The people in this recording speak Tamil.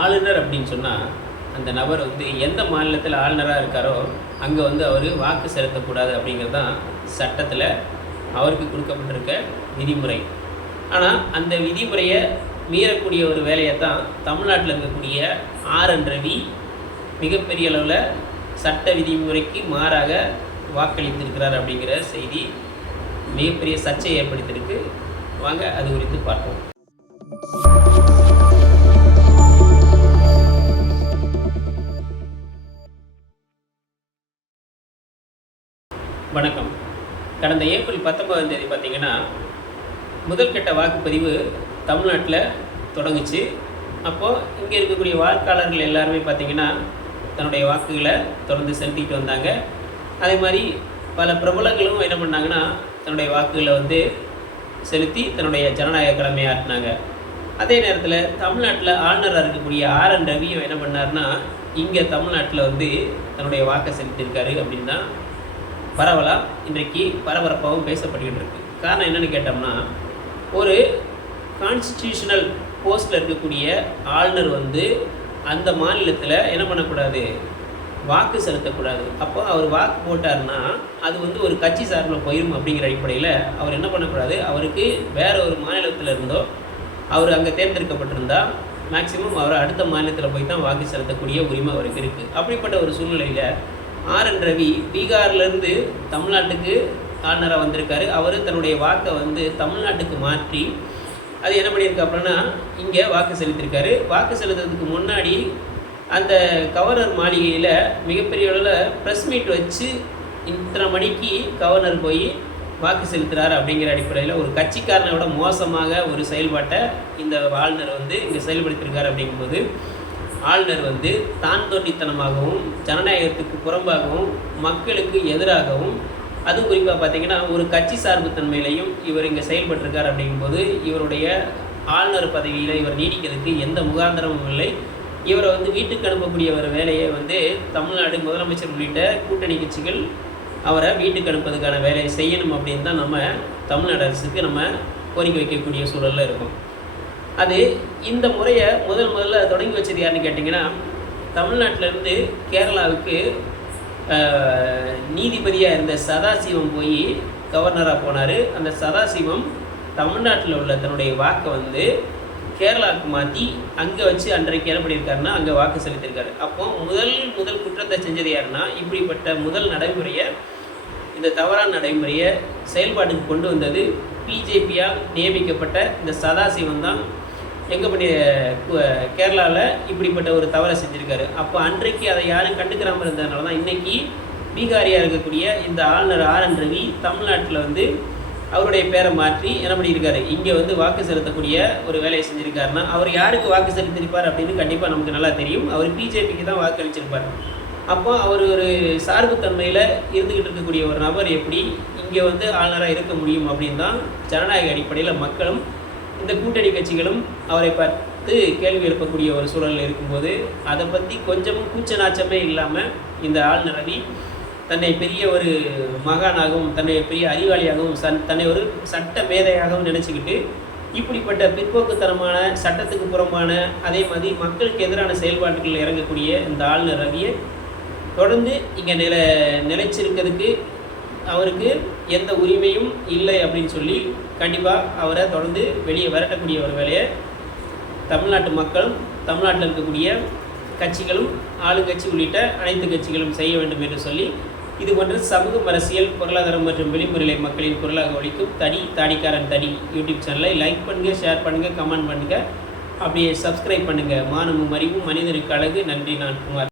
ஆளுநர் அப்படின்னு சொன்னால் அந்த நபர் வந்து எந்த மாநிலத்தில் ஆளுநராக இருக்காரோ அங்கே வந்து அவர் வாக்கு செலுத்தக்கூடாது அப்படிங்கிறது தான் சட்டத்தில் அவருக்கு கொடுக்கப்பட்டிருக்க விதிமுறை. ஆனால் அந்த விதிமுறையை மீறக்கூடிய ஒரு வேலையை தான் தமிழ்நாட்டில் இருக்கக்கூடிய ஆர்என் ரவி மிகப்பெரிய அளவில் சட்ட விதிமுறைக்கு மாறாக வாக்களித்திருக்கிறார் அப்படிங்கிற செய்தி மிகப்பெரிய சர்ச்சையை ஏற்படுத்தியிருக்கு. வாங்க அது குறித்து பார்ப்போம். வணக்கம். கடந்த ஏப்ரல் பத்தொன்பதாம் தேதி பார்த்தீங்கன்னா முதல் கட்ட வாக்குப்பதிவு தமிழ்நாட்டில் தொடங்குச்சு. அப்போது இங்கே இருக்கக்கூடிய வாக்காளர்கள் எல்லாருமே பார்த்தீங்கன்னா தன்னுடைய வாக்குகளை தொடர்ந்து செலுத்திட்டு வந்தாங்க. அதே மாதிரி பல பிரபலங்களும் என்ன பண்ணாங்கன்னா தன்னுடைய வாக்குகளை வந்து செலுத்தி தன்னுடைய ஜனநாயக கடமையை ஆட்டினாங்க அதே நேரத்தில் தமிழ்நாட்டில் ஆளுநராக இருக்கக்கூடிய ஆர் என் ரவியும் என்ன பண்ணாருன்னா இங்கே தமிழ்நாட்டில் வந்து தன்னுடைய வாக்கை செலுத்தியிருக்காரு அப்படின்னு தான் பரவலாக இன்றைக்கு பரபரப்பாகவும் பேசப்பட்டுக்கிட்டு இருக்குது காரணம் என்னென்னு கேட்டோம்னா ஒரு கான்ஸ்டியூஷனல் போஸ்ட்டில் இருக்கக்கூடிய ஆளுநர் வந்து அந்த மாநிலத்தில் என்ன பண்ணக்கூடாது? வாக்கு செலுத்தக்கூடாது. அப்போ அவர் வாக்கு போட்டார்னா அது வந்து ஒரு கட்சி சார்பில் போயிடும் அப்படிங்கிற அடிப்படையில் அவர் என்ன பண்ணக்கூடாது? அவருக்கு வேற ஒரு மாநிலத்தில் இருந்தோ அவர் அங்கே தேர்ந்தெடுக்கப்பட்டிருந்தால் மேக்சிமம் அவர் அடுத்த மாநிலத்தில் போய் தான் வாக்கு செலுத்தக்கூடிய உரிமை அவருக்கு இருக்குது அப்படிப்பட்ட ஒரு சூழ்நிலையில் ஆர் என் ரவி பீகார்லேருந்து தமிழ்நாட்டுக்கு ஆளுநராக வந்திருக்காரு. அவர் தன்னுடைய வாக்கை வந்து தமிழ்நாட்டுக்கு மாற்றி அது என்ன பண்ணியிருக்கு அப்படின்னா இங்கே வாக்கு செலுத்தியிருக்காரு வாக்கு செலுத்துறதுக்கு முன்னாடி அந்த கவர்னர் மாளிகையில் மிகப்பெரிய அளவில் ப்ரெஸ் மீட் வச்சு இத்தனை மணிக்கு கவர்னர் போய் வாக்கு செலுத்துகிறார் அப்படிங்கிற அடிப்படையில் ஒரு கட்சிக்காரனை விட மோசமாக ஒரு செயல்பாட்டை இந்த ஆளுநர் வந்து இங்கே செயல்படுத்தியிருக்காரு அப்படிங்கும்போது ஆளுநர் வந்து தான் தோண்டித்தனமாகவும் ஜனநாயகத்துக்கு புறம்பாகவும் மக்களுக்கு எதிராகவும் அதுவும் குறிப்பாக பார்த்தீங்கன்னா ஒரு கட்சி சார்புத்தன்மையிலையும் இவர் இங்கே செயல்பட்டிருக்கார் அப்படிங்கும்போது இவருடைய ஆளுநர் பதவியில் இவர் நீடிக்கிறதுக்கு எந்த முகாந்திரமும் இல்லை. இவரை வந்து வீட்டுக்கு அனுப்பக்கூடிய ஒரு வேலையை வந்து தமிழ்நாடு முதலமைச்சர் உள்ளிட்ட கூட்டணி கட்சிகள் அவரை வீட்டுக்கு அனுப்பதுக்கான வேலையை செய்யணும் அப்படின்னு தான் நம்ம தமிழ்நாடு அரசுக்கு நம்ம கோரிக்கை வைக்கக்கூடிய சூழலில் இருக்கும். அது இந்த முறையை முதல் முதல்ல தொடங்கி வச்சது யாருன்னு கேட்டிங்கன்னா தமிழ்நாட்டிலேருந்து கேரளாவுக்கு நீதிபதியாக இருந்த சதாசிவம் போய் கவர்னராக போனார். அந்த சதாசிவம் தமிழ்நாட்டில் உள்ள தன்னுடைய வாக்கை வந்து கேரளாவுக்கு மாற்றி அங்கே வச்சு அன்றைக்கு என்ன பண்ணியிருக்காருன்னா அங்கே வாக்கு செலுத்தியிருக்காரு. அப்போ முதல் முதல் குற்றத்தை செஞ்சது யாருன்னா இப்படிப்பட்ட முதல் நடைமுறையை இந்த தவறான நடைமுறையை செயல்பாட்டுக்கு கொண்டு வந்தது பிஜேபியால் நியமிக்கப்பட்ட இந்த சதாசிவம் தான் எங்கே பண்ணி கேரளாவில் இப்படிப்பட்ட ஒரு தவறை செஞ்சுருக்காரு. அப்போ அன்றைக்கு அதை யாரும் கண்டுக்கிறாமல் இருந்ததுனால தான் இன்றைக்கி பீகாரியாக இருக்கக்கூடிய இந்த ஆளுநர் ஆர் என் ரவி தமிழ்நாட்டில் வந்து அவருடைய பேரை மாற்றி என்ன பண்ணியிருக்காரு? இங்கே வந்து வாக்கு செலுத்தக்கூடிய ஒரு வேலையை செஞ்சுருக்காருன்னா அவர் யாருக்கு வாக்கு செலுத்திருப்பார் அப்படின்னு கண்டிப்பாக நமக்கு நல்லா தெரியும். அவர் பிஜேபிக்கு தான் வாக்கு அளிச்சிருப்பார். அப்போ அவர் ஒரு சார்புத்தன்மையில் இருந்துக்கிட்டு இருக்கக்கூடிய ஒரு நபர் எப்படி இங்கே வந்து ஆளுநராக இருக்க முடியும் அப்படின்னு தான் ஜனநாயக அடிப்படையில் மக்களும் இந்த கூட்டணி கட்சிகளும் அவரை பார்த்து கேள்வி எழுப்பக்கூடிய ஒரு சூழலில் இருக்கும்போது அதை பற்றி கொஞ்சமும் கூச்ச நாச்சமே இல்லாமல் இந்த ஆளுநர் நிரவி தன்னை பெரிய ஒரு மகானாகவும் தன்னை பெரிய அறிவாளியாகவும் சன் தன்னை ஒரு சட்ட மேதையாகவும் நினச்சிக்கிட்டு இப்படிப்பட்ட பிற்போக்குத்தனமான சட்டத்துக்கு புறம்பான அதே மாதிரி மக்களுக்கு எதிரான செயல்பாடுகளில் இறங்கக்கூடிய இந்த ஆளுநர் ரவியை தொடர்ந்து இங்கே நில நிலைச்சிருக்கிறதுக்கு அவருக்கு எந்த உரிமையும் இல்லை அப்படின்னு சொல்லி கண்டிப்பாக அவரை தொடர்ந்து வெளியே விரட்டக்கூடிய ஒரு வேலையை தமிழ்நாட்டு மக்களும் தமிழ்நாட்டில் இருக்கக்கூடிய கட்சிகளும் ஆளுங்கட்சி உள்ளிட்ட அனைத்து கட்சிகளும் செய்ய வேண்டும் என்று சொல்லி இது போன்ற சமூக அரசியல் பொருளாதாரம் மற்றும் விளிம்புநிலை மக்களின் குரலாக ஒழிக்கும் தடி தாடிக்காரன் தடி யூடியூப் சேனலை லைக் பண்ணுங்கள் ஷேர் பண்ணுங்கள் கமெண்ட் பண்ணுங்கள் அப்படியே சப்ஸ்கிரைப் பண்ணுங்கள் மானமும் அறிவும் மனிதனுக்கு அழகு. நன்றி நான் குமார்.